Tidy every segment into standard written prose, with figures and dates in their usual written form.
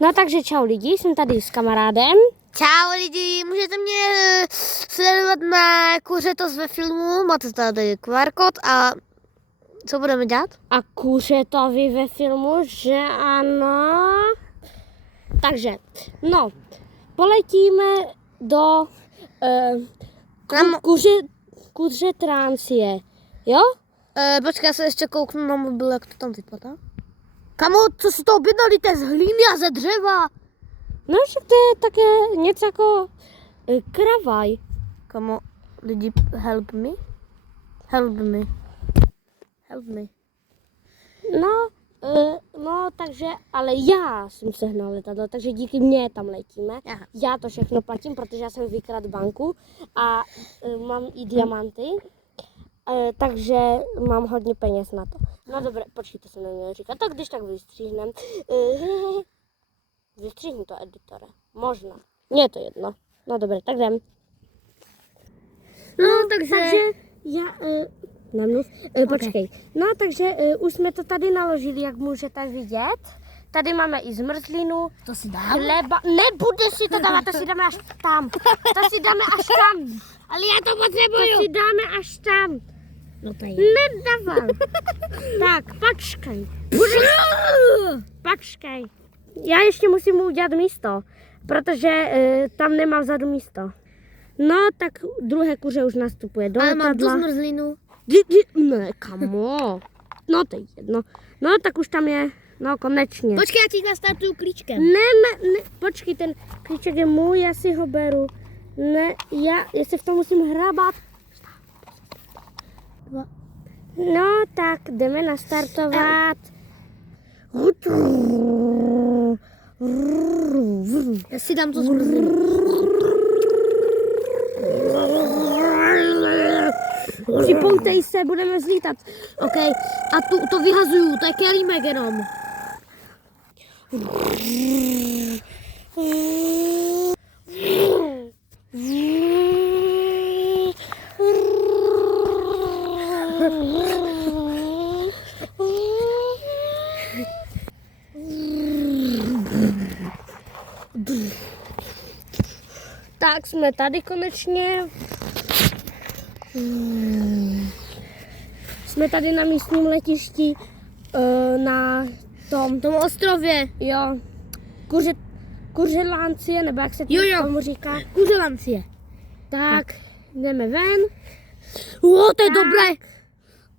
No takže čau lidi, jsem tady s kamarádem. Čau lidi, můžete mě sledovat na Kuřetos ve filmu, máte tady QR kód a co budeme dělat? A Kuřetovi ve filmu, že ano. Takže, no, poletíme do Kuřetrancie, jo? Počkej, já se ještě kouknu na mobil, jak to tam vypadá. Kamo, co si to objednali, to je z hlíny a ze dřeva. No, že to je také něco jako kravaj. Kamo, lidi, help me. Help me. Help me. No, takže, ale já jsem sehnal letadlo, takže díky mně tam letíme. Aha. Já to všechno platím, protože já jsem vykradl banku a mám i diamanty, takže mám hodně peněz na to. No dobré, počkej, to jsem neměl říkat, tak když tak vystříhnem. Vystříhni to, editore, možná, mně je to jedno. No dobré, tak jdem. No, takže já... Nemluv. Počkej. No, takže už jsme to tady naložili, jak můžete vidět. Tady máme i zmrzlinu, to si dám. chleba. Nebude si to dávat, to si dáme až tam. To si dáme až tam. Ale já to potřebuju. To si dáme až tam. No to je. Nedávám. Tak, počkej. Počkej. Já ještě musím udělat místo, protože tam nemám vzadu místo. No, tak druhé kuře už nastupuje do Ale mám tu letadla. zmrzlinu. Ne, kamo. No to je jedno. No tak už tam je, no konečně. Počkej, já ti nastartuju klíčkem. Ne, počkej, ten klíček je můj, já si ho beru. Ne, já se v tom musím hrabat. No tak, jdeme nastartovat. Já si dám tu zmrzlinu. Připoutej se, budeme zlítat. OK, a to vyhazuju, to je kelímek jenom. Tak jsme tady konečně. Jsme tady na místním letišti na tom ostrově. jo, Kuřeláncie, nebo jak se tomu říká. Kuřelancie. Tak, jdeme ven. To je dobré.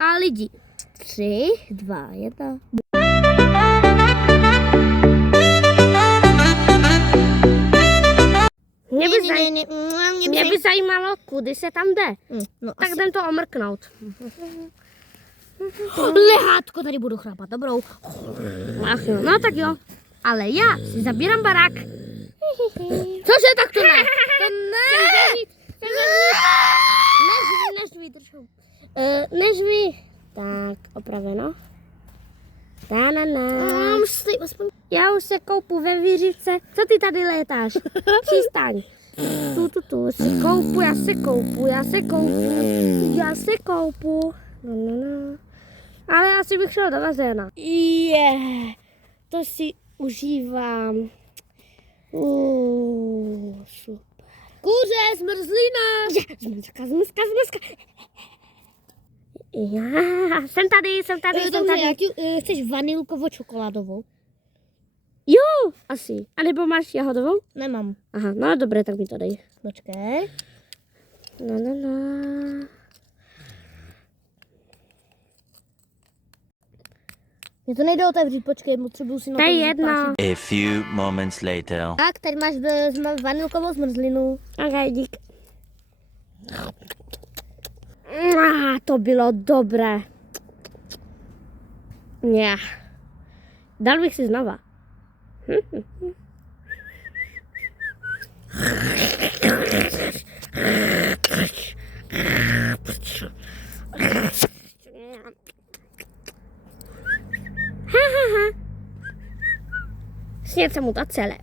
A lidi. 3, 2, 1. Mě by zajímalo, kudy se tam jde. No, Tak jdem to omrknout. lehátko, tady budu chrapat, dobrou. Ach jo, no tak jo. Ale já si zabírám barák. Cože, tak to ne. To ne. Nežví. Tak, opraveno. Já už se koupu ve výřivce. Co ty tady létáš? Přistaň. Tu, já se koupu. No. Ale asi bych šel do bazéna. To si užívám. Super. Kuře, zmrzlina. Zmrzka. Já, jsem tady. Chceš vanilkovo-čokoládovou? Jo, asi. A nebo máš jahodovou? Nemám. Aha, no dobré, tak mi to dej. Počkej. No. Mně to nejde otevřít, počkej, potřebuji si na To je vzít jedno. páček. A few moments later. Tak, tady máš vanilkovou zmrzlinu. Ok, dík. To bylo dobré. Ne. Dal bych si znova. Sněd se mu to celé.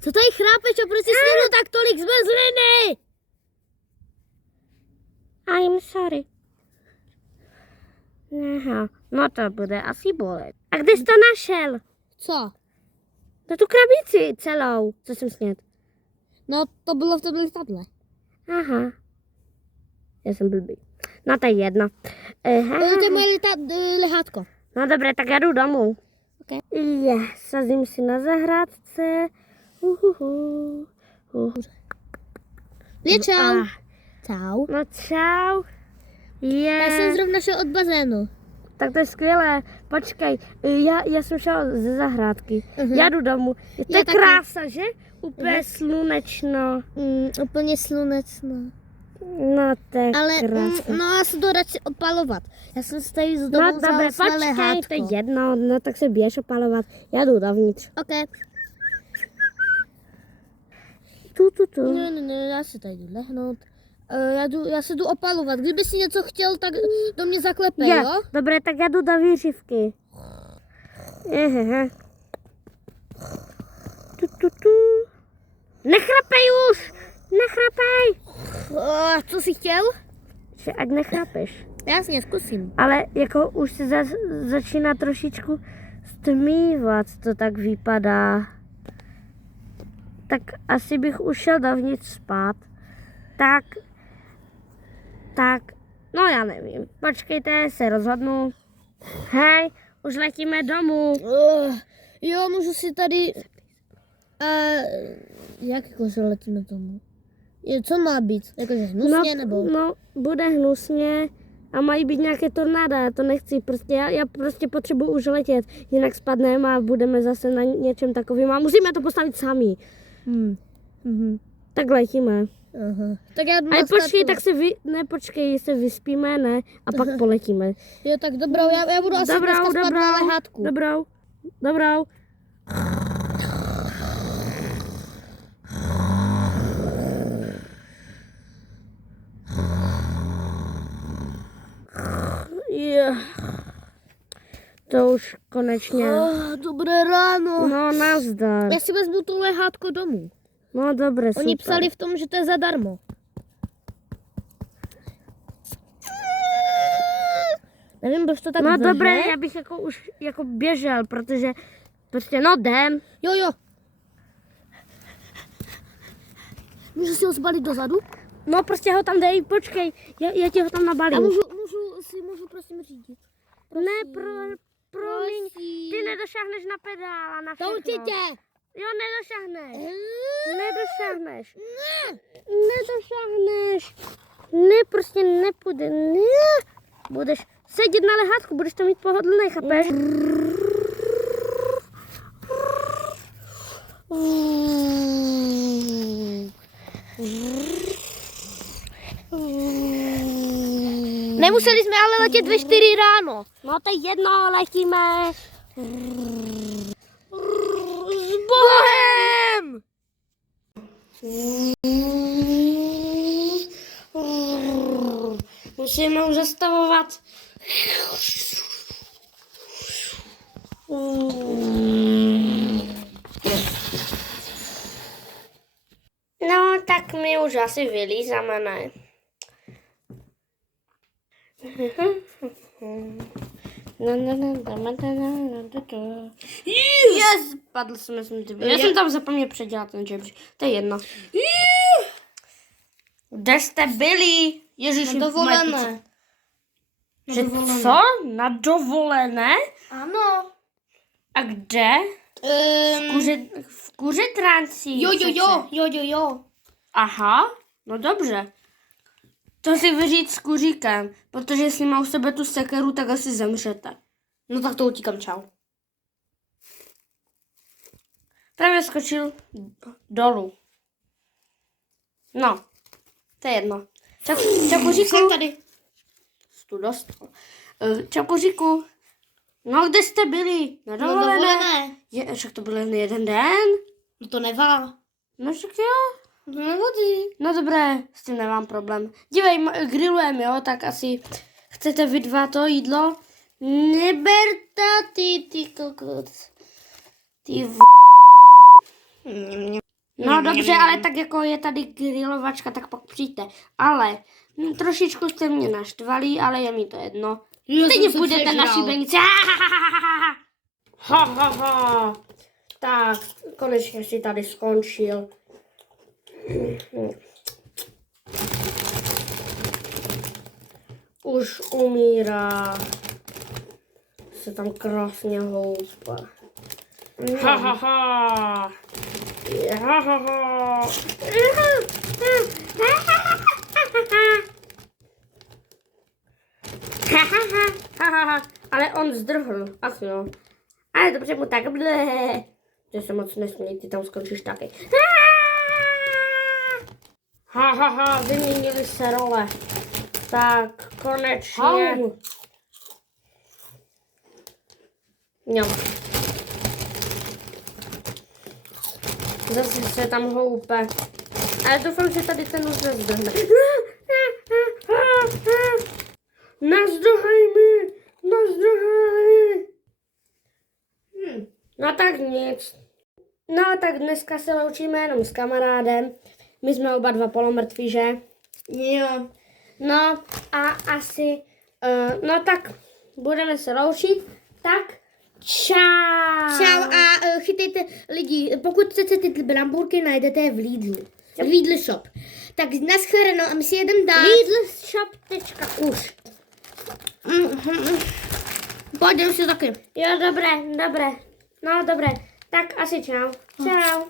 Co tady chrápeš a proč jsi snědl tak tolik zmrzliny? I'm sorry. Aha. No to bude asi bolet. A kde jsi to našel? Co? No tu krabici celou, co jsem sněd. No to bylo v tom letadle. Aha. Já jsem blbý. No to je jedno. To je moje lehátko. No dobré, tak já jdu domů. Okay. Sazím si na zahrádce. Čau. Ah, Čau. no čau. Já jsem zrovna šel od bazénu. Tak to je skvělé. Počkej, já jsem šel ze zahrádky. Já jdu domů. To Já je taky. krása, že? Úplně slunečno. Úplně slunečno. No to je Ale krása. no já se to radši opalovat. Já jsem si tady z domu No dobré, vzala počkej, lehátko. to je jedno, no tak se běž opalovat. Já jdu dovnitř. Ok. Tu. Ne, já si tady jdu lehnout. Já se jdu opalovat. Kdyby si něco chtěl, tak do mě zaklepej, jo? Dobré, tak já jdu do výřivky. Tu. Nechrapej už! Nechrapej! Co jsi chtěl? Že ať nechrapeš. Jasně, zkusím. Ale jako už se začíná trošičku stmívat, to tak vypadá. Tak asi bych už šel dovnitř spát. Tak, no já nevím. Počkejte, se rozhodnu. Hej, už letíme domů. Jo, můžu si tady... Jak jako se letíme domů? Co má být? Jakože hnusně nebo? No, bude hnusně a mají být nějaké tornáda, já to nechci, prostě já prostě potřebuji už letět, jinak spadneme a budeme zase na něčem takovým a musíme to postavit sami. Tak letíme. Aha. Tak já jdu Ale počkej, nastartovat. tak se vyspíme, ne? A pak poletíme. Jo, tak dobrou, já budu asi dneska spát na lehátku. Dobrou. To už konečně. Dobré ráno. No, nazdar. Já si vezmu to lehátko domů. No, dobré, super. Oni psali v tom, že to je zadarmo. Nevím, proč to tak No drže. dobré, já bych jako už jako běžel, protože prostě no jdem. Jo. Můžu si ho zbalit dozadu? No prostě ho tam dej, počkej, já ti ho tam nabalím. A můžu prosím řídit? Ne, promiň, ty nedošáhneš na pedál a na To všechno. určitě. Jo, nedošáhneš. Ne. Nedošáhneš. Ne, prostě nepůjde, ne. Budeš sedět na lehátku, budeš to mít pohodlné, chápeš? Nemuseli jsme ale letět ve 4 ráno. No to je jedno, letíme. S Bohem! Musíme už zastavovat. No, tak my už asi vylízáme, ne? Yes! Padl jsem, já jsem tam zapomněl předělat ten žebřík. To je jedno. Kde jste byli? Ježiši, Na dovolené. Že co? Na dovolené? Ano. A kde? V Kuřetrancích. Jo. Aha, no dobře. To si vyříct s kuříkem, protože jestli má u sebe tu sekeru, tak asi zemřete. No tak to utíkám, čau. Právě skočil dolů. No, to je jedno. Čau kuříku. Jsem tady. Jsi tu dostal. Čau kuříku. No, kde jste byli? Na dovolené. Však to byl jen jeden den. No to nevá. No však jo. To nevadí. No dobré, s tím nemám problém. Dívej, grillujeme, jo, tak asi chcete vy dva to jídlo? Neber to, ty kokot. No dobře, ale tak jako je tady grilovačka, tak pak přijďte. Ale trošičku jste mě naštvali, ale je mi to jedno. Stejně půjdete na šibenici. Ha, ha, ha. Tak, konečně si tady skončil. Už umírá. Se tam krásně houpe. Ha, ha, ha. Ha, ha, ha. Ale on zdrhl, ach jo. Ale dobře mu tak blé. Že se moc nesměj, ty tam skončíš taky. Ha, ha, ha, vyměnili se role. Tak, konečně. Jo. Zase se tam houpe. Ale doufám, že tady ten už nezdrhne. Nazdrhaj mi! Nazdrhaj! No tak nic. No tak dneska se loučíme jenom s kamarádem. My jsme oba dva polomrtví, že? Jo. No a asi, no tak budeme se loučit. Tak čau. Čau a chytejte lidi, pokud chcete ty brambůrky, najdete je v Lidlu. V Lidl shop. Tak naschledanou a my si jedem dát. Lidlshop.už. Pojďme si taky. Jo, dobré. No dobré. Tak asi čau. Čau.